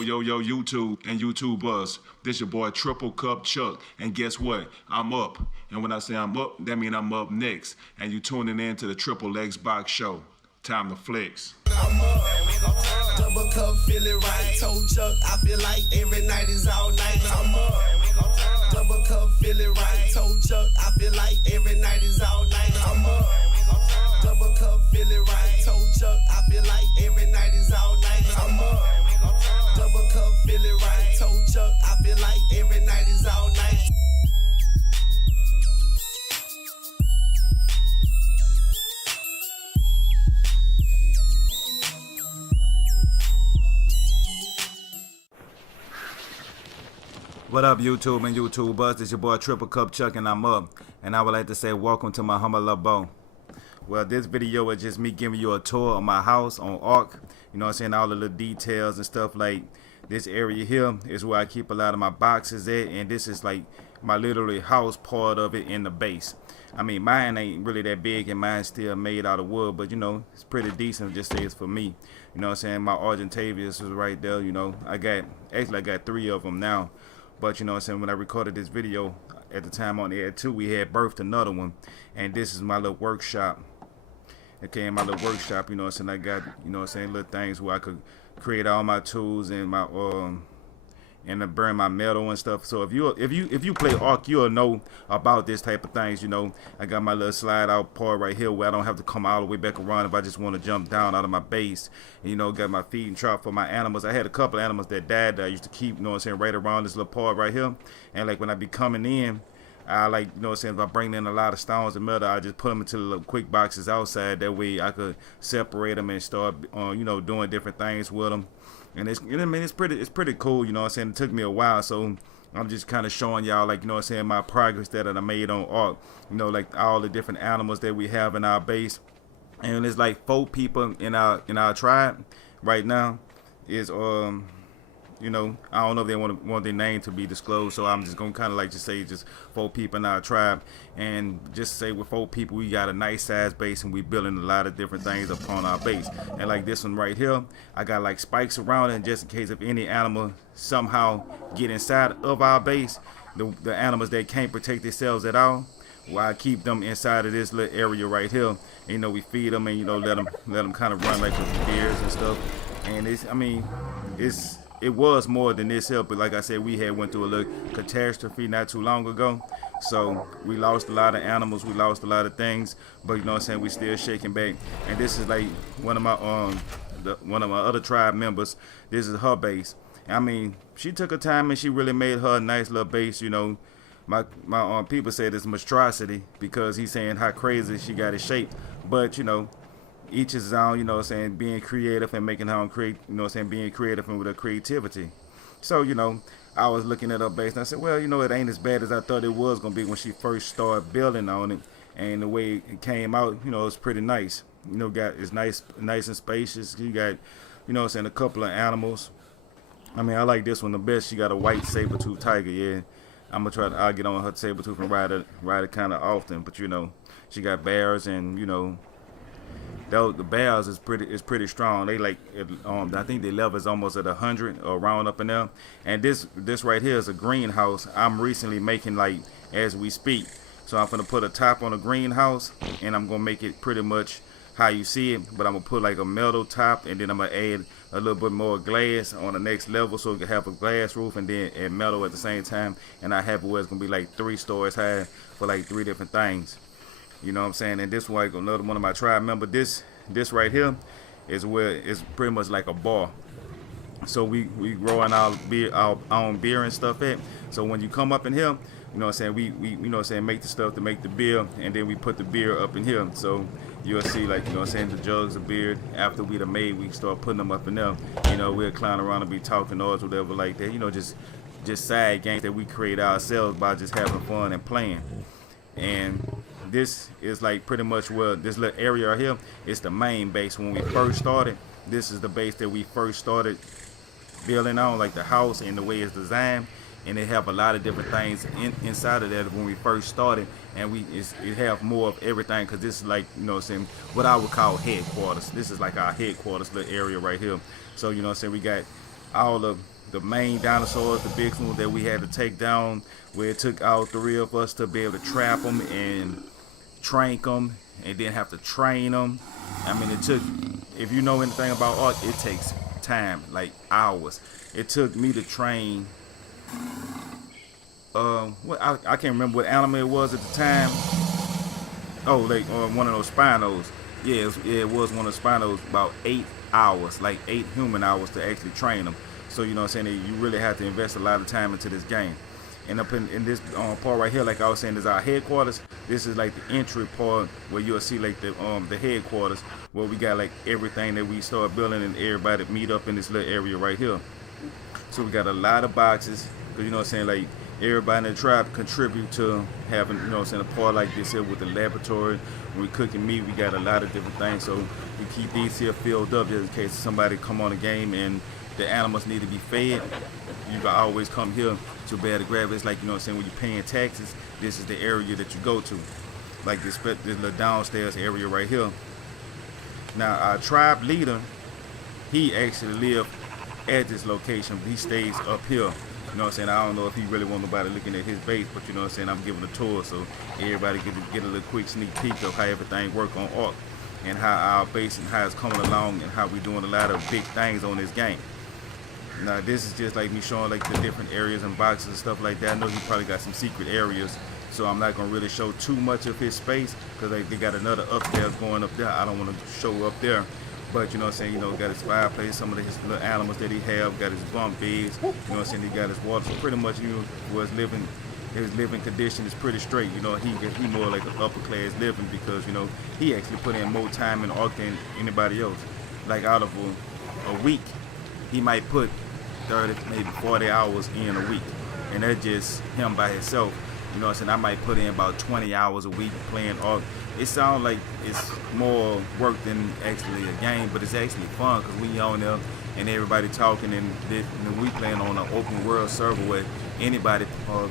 Yo, YouTube and YouTubers. This your boy Triple Cup Chuck. And guess what? I'm up. And when I say I'm up, that means I'm up next. And you tuning in to the Triple X Box Show. Time to flex. I'm up. Double cup, feel it right. Told Chuck, I feel like every night is all night. I'm up. Double cup, feel it right. Told Chuck, I feel like every night is all night. I'm up. Double cup, feel it right. Told Chuck, I feel like every night is all night. I'm up. Double cup, feel it right. Told Chuck, I feel like every night is all night. What up, YouTube and YouTubers? It's your boy Triple Cup Chuck, and I'm up. And I would like to say welcome to my humble abode. Well, this video is just me giving you a tour of my house on ARK. You know what I'm saying? All the little details and stuff. Like this area here is where I keep a lot of my boxes at, and this is like my literally house part of it in the base. I mean, mine ain't really that big, and mine's still made out of wood, but you know, it's pretty decent. Just say it's for me. You know what I'm saying? My Argentavius is right there. You know, I got 3 of them now. But you know what I'm saying, when I recorded this video, at the time on the air too, we had birthed another one. And this is my little workshop. Okay, in my little workshop, you know what I'm saying, I got, you know what I'm saying, little things where I could create all my tools and my and to burn my metal and stuff. So if you play ARK, you'll know about this type of things. You know, I got my little slide out part right here where I don't have to come all the way back around if I just want to jump down out of my base. And, you know, got my feeding trough for my animals. I had a couple of animals that died that I used to keep, you know what I'm saying, right around this little part right here. And like when I be coming in, I like, you know what I'm saying, if I bring in a lot of stones and metal, I just put them into the little quick boxes outside. That way I could separate them and start, you know, doing different things with them. And it's, you know what I mean, it's pretty cool, you know what I'm saying. It took me a while, so I'm just kind of showing y'all, like, you know what I'm saying, my progress that I made on ARK. You know, like all the different animals that we have in our base. And it's like 4 people in our tribe right now. Is you know, I don't know if they want their name to be disclosed, so I'm just gonna kind of like just say just 4 people in our tribe, and just say with 4 people we got a nice size base, and we building a lot of different things upon our base. And like this one right here, I got like spikes around it, just in case if any animal somehow get inside of our base, the animals that can't protect themselves at all, well, I keep them inside of this little area right here. And, you know, we feed them and, you know, let them kind of run like with deers and stuff. And it's, I mean, it was more than this here, but like I said, we had went through a little catastrophe not too long ago. So we lost a lot of animals, we lost a lot of things, but you know what I'm saying, we still shaking back. And this is like one of my other tribe members. This is her base. I mean, she took her time and she really made her a nice little base. You know, my people say it's monstrosity because he's saying how crazy she got it shaped. But you know, each is his own, you know what I'm saying, being creative and making her own you know what I'm saying, being creative and with her creativity. So, you know, I was looking at her base and I said, well, you know, it ain't as bad as I thought it was going to be when she first started building on it. And the way it came out, you know, it's pretty nice. You know, it's nice and spacious. You got, you know what I'm saying, a couple of animals. I mean, I like this one the best. She got a white saber-tooth tiger, yeah. I'll get on her saber-tooth and ride it kind of often. But, you know, she got bears and, you know, the bears is pretty strong. They like I think their level is almost at 100 or around up in there. And this right here is a greenhouse I'm recently making, like as we speak. So I'm gonna put a top on a greenhouse and I'm gonna make it pretty much how you see it, but I'm gonna put like a metal top, and then I'm gonna add a little bit more glass on the next level so it can have a glass roof and then add metal at the same time. And I have it where it's gonna be like 3 stories high for like 3 different things. You know what I'm saying? And this like another one of my tribe members. This right here is where it's pretty much like a bar. So we growing our own beer and stuff at. So when you come up in here, you know what I'm saying, we you know what I'm saying, make the stuff to make the beer, and then we put the beer up in here. So you'll see, like, you know what I'm saying, the jugs of beer. After we done made, we start putting them up in there. You know, we'll clown around and be talking noise, whatever like that. You know, just side games that we create ourselves by just having fun and playing. And this is like pretty much where this little area right here is the main base. When we first started, this is the base that we first started building on, like the house and the way it's designed. And they have a lot of different things inside of that when we first started, and it have more of everything, because this is like, you know what I'm saying, what I would call headquarters. This is like our headquarters little area right here. So, you know what I'm saying, we got all of the main dinosaurs, the big ones that we had to take down, where it took all 3 of us to be able to trap them and trank them and then have to train them. I mean, it took, if you know anything about ARK, it takes time, like hours. It took me to train, I can't remember what animal it was at the time. Oh, like one of those spinos. Yeah, it was one of the spinos, about 8 hours, like 8 human hours to actually train them. So, you know what I'm saying, you really have to invest a lot of time into this game. And up in this part right here, like I was saying, is our headquarters. This is like the entry part where you'll see like the headquarters, where we got like everything that we start building and everybody meet up in this little area right here. So we got a lot of boxes, because you know what I'm saying, like everybody in the tribe contribute to having, you know what I'm saying, a part like this here with the laboratory. When we cooking meat, we got a lot of different things. So we keep these here filled up just in case somebody come on the game and the animals need to be fed. You can always come here to be able to grab it. It's like, you know what I'm saying, when you're paying taxes, this is the area that you go to. Like this little downstairs area right here. Now our tribe leader, he actually lived at this location, but he stays up here. You know what I'm saying? I don't know if he really want nobody looking at his base, but you know what I'm saying, I'm giving a tour so everybody get a little quick sneak peek of how everything work on ARK and how our base and how it's coming along and how we doing a lot of big things on this game. Now this is just like me showing like the different areas and boxes and stuff like that. I know he probably got some secret areas, so I'm not gonna really show too much of his space because like, they got another upstairs going up there. I don't want to show up there, but you know what I'm saying, you know, got his fireplace, some of his little animals that he have, got his bunk beds, you know what I'm saying, he got his water. So pretty much, you know, his living condition is pretty straight. You know, he more like an upper class living because, you know, he actually put in more time in ARK than anybody else. Like out of a week, he might put 30, maybe 40 hours in a week, and that's just him by himself. You know what I'm saying? I might put in about 20 hours a week playing ARK. It sounds like it's more work than actually a game, but it's actually fun because we on there and everybody talking, and we playing on an open world server where anybody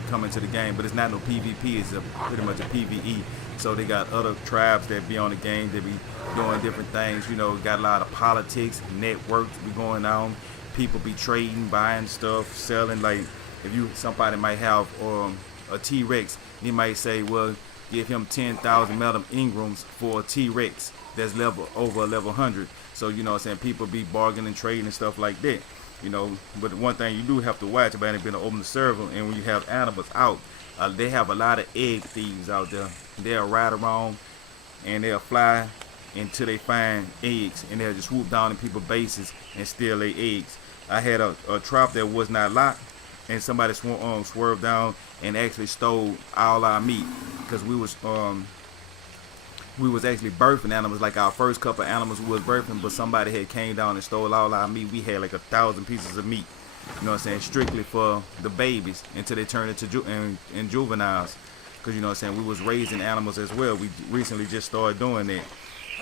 come into the game, but it's not no PvP, it's pretty much a PvE. So they got other tribes that be on the game, they be doing different things, you know, got a lot of politics, networks be going on, people be trading, buying stuff, selling. Like if somebody might have a T-Rex, he might say, well, give him 10,000 metal ingrams for a T-Rex that's over level 100. So, you know what I'm saying, people be bargaining, trading and stuff like that. You know, but one thing you do have to watch about it being an open server, and when you have animals out, they have a lot of egg thieves out there. They'll ride around and they'll fly until they find eggs, and they'll just swoop down in people's bases and steal their eggs. I had a trap that was not locked, and somebody swerved down and actually stole all our meat because we was actually birthing animals. Like our first couple of animals we was birthing, but somebody had came down and stole all our meat. We had like 1,000 pieces of meat, you know what I'm saying, strictly for the babies until they turned into juveniles, because you know what I'm saying, we was raising animals as well. We recently just started doing that.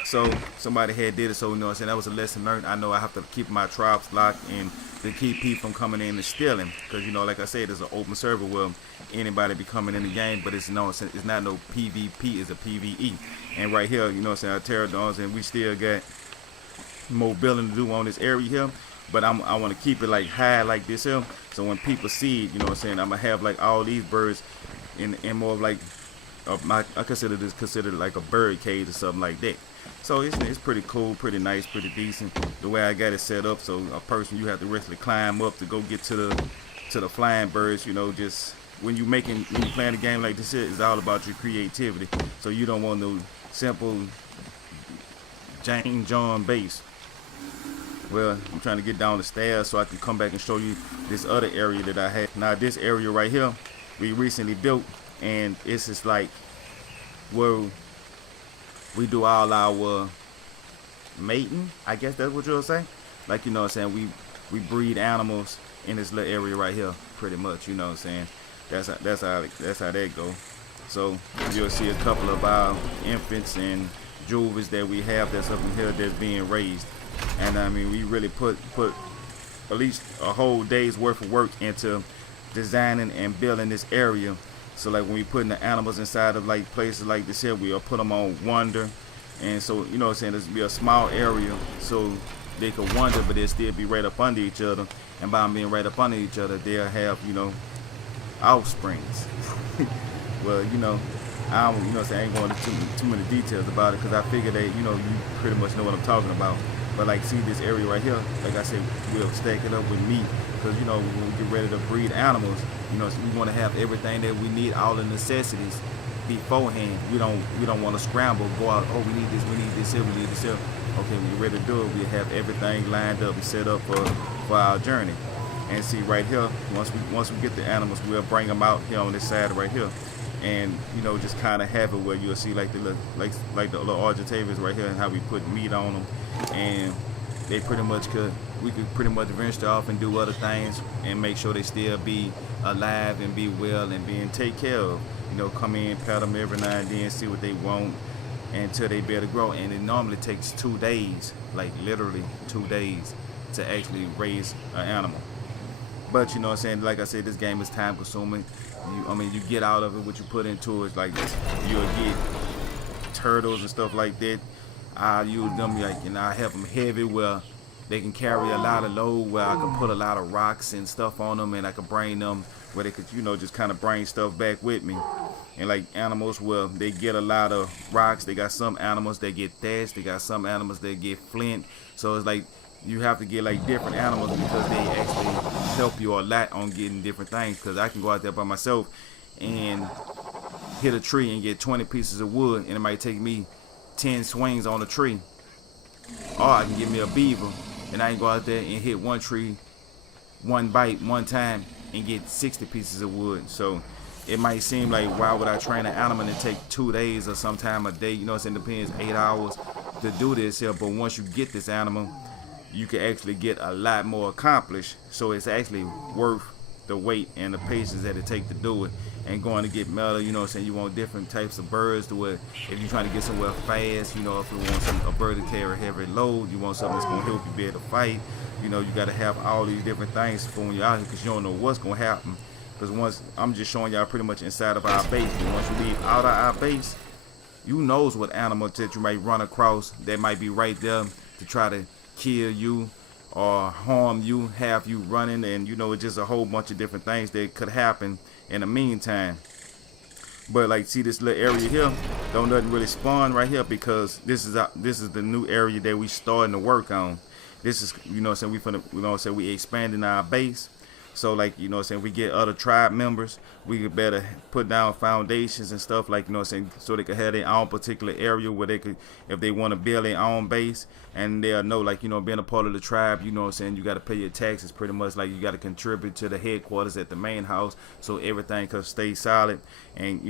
So somebody had did it, so you know what I'm saying, that was a lesson learned. I know I have to keep my tribes locked and to keep people from coming in and stealing, because you know, like I said, it's an open server where anybody be coming in the game, but it's not no PvP, it's a PvE. And right here, you know what I'm saying, our pterodons, and we still got more building to do on this area here, but I want to keep it like high like this here, so when people see it, you know what I'm saying, I'm gonna have like all these birds in more of like I consider this like a bird cage or something like that. So it's pretty cool, pretty nice, pretty decent the way I got it set up. So a person, you have to really climb up to go get to the flying birds. You know, just when you playing a game like this, it's all about your creativity. So you don't want no simple Jane John base. Well, I'm trying to get down the stairs so I can come back and show you this other area that I had. Now this area right here, we recently built, and it's just like where we do all our mating, I guess that's what you'll say. Like, you know what I'm saying, we breed animals in this little area right here, pretty much, you know what I'm saying. That's how that go. So you'll see a couple of our infants and juveniles that we have that's up in here that's being raised. And I mean, we really put at least a whole day's worth of work into designing and building this area. So like when we putting the animals inside of like places like this here, we'll put them on Wonder, and so you know what I'm saying, this will be a small area, so they could wander, but they'll still be right up under each other. And by being right up under each other, they'll have, offsprings. Well, I don't, I ain't going into too many details about it because I figure that, you pretty much know what I'm talking about. But like, see this area right here, like I said, we'll stack it up with meat because, when we get ready to breed animals, so we want to have everything that we need, all the necessities beforehand. We don't want to scramble, go out, oh, we need this here, we need this here. Okay, when you're ready to do it, we have everything lined up and set up for our journey. And see right here, once we get the animals, we'll bring them out here on this side right here. And just kind of have it where you'll see like the little Argentavians right here and how we put meat on them, and they we could pretty much venture off and do other things and make sure they still be alive and be well and being taken care of. Come in, pet them every now and then, see what they want until they better grow. And it normally takes 2 days, like literally 2 days, to actually raise an animal. But like I said, this game is time consuming. You get out of it what you put into it. Like this, you'll get turtles and stuff like that. I use them I have them heavy where they can carry a lot of load, where I can put a lot of rocks and stuff on them, and I can bring them where they could, just kind of bring stuff back with me. And like animals, well, they get a lot of rocks. They got some animals that get thatch. They got some animals that get flint. So it's like you have to get like different animals because they actually help you a lot on getting different things. Because I can go out there by myself and hit a tree and get 20 pieces of wood, and it might take me 10 swings on a tree. Or I can get me a beaver, and I can go out there and hit one tree, one bite, one time, and get 60 pieces of wood. So it might seem like, why would I train an animal and take 2 days or sometime a day? It depends, 8 hours to do this here. But once you get this animal, you can actually get a lot more accomplished. So it's actually worth the wait and the patience that it takes to do it. And going to get metal, you want different types of birds to where if you're trying to get somewhere fast, if you want a bird to carry a heavy load, you want something that's going to help you be able to fight. You got to have all these different things for when you're out here, because you don't know what's going to happen. Because once, I'm just showing y'all pretty much inside of our base, and once you leave out of our base, you knows what animals that you might run across that might be right there to try to kill you or harm you, have you running, and it's just a whole bunch of different things that could happen in the meantime. But like, see this little area here, don't nothing really spawn right here, because this is the new area that we starting to work on. This is, we expanding our base. So like, we get other tribe members, we could better put down foundations and stuff, like, so they could have their own particular area where they could, if they want to build their own base, and they'll know, like, being a part of the tribe, you got to pay your taxes pretty much, like you got to contribute to the headquarters at the main house, so everything could stay solid, and,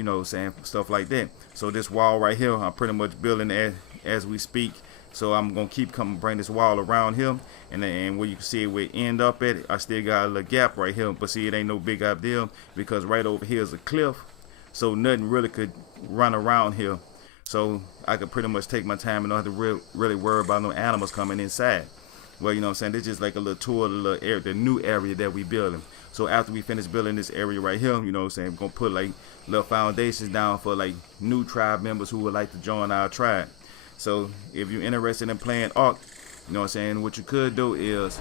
stuff like that. So this wall right here, I'm pretty much building as we speak. So I'm gonna keep bring this wall around here, and where you can see it where it end up at, I still got a little gap right here, but see, it ain't no big idea because right over here is a cliff, so nothing really could run around here. So I could pretty much take my time and not have to really worry about no animals coming inside. Well, this just like a little tour of the little area, the new area that we building. So after we finish building this area right here, we're gonna put like little foundations down for like new tribe members who would like to join our tribe. So if you're interested in playing ARK, what you could do is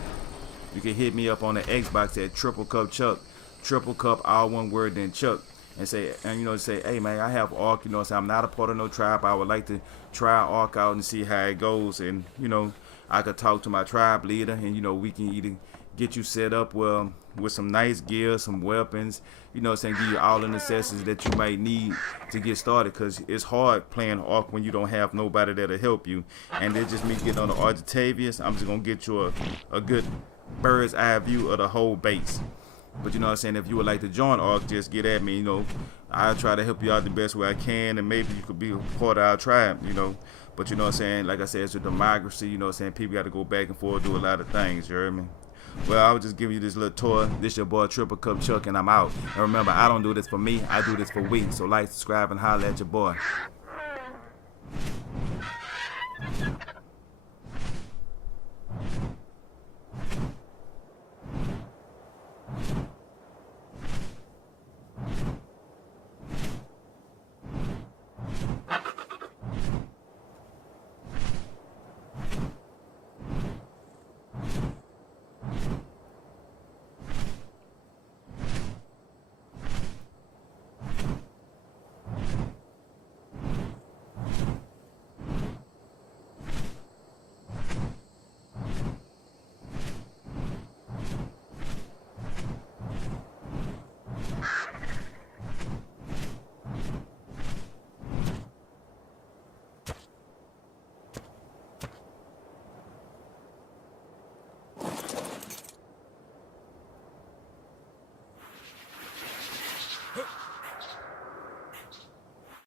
you can hit me up on the Xbox at TripleCup Chuck, TripleCup, all one word, then Chuck, and say, hey man, I have ARK, I'm not a part of no tribe. I would like to try ARK out and see how it goes, and I could talk to my tribe leader, and we can either get you set up with some nice gear, some weapons, give you all the necessities that you might need to get started, because it's hard playing ARK when you don't have nobody that'll help you. And it's just me getting on the Argentavians. I'm just gonna get you a good bird's eye view of the whole base. But if you would like to join ARK, just get at me. I'll try to help you out the best way I can, and maybe you could be a part of our tribe. But like I said, it's a democracy. People got to go back and forth, do a lot of things. You heard me? Well, I was just giving you this little tour. This your boy TripleCup Chuck, and I'm out. And remember, I don't do this for me, I do this for we. So like, subscribe, and holler at your boy.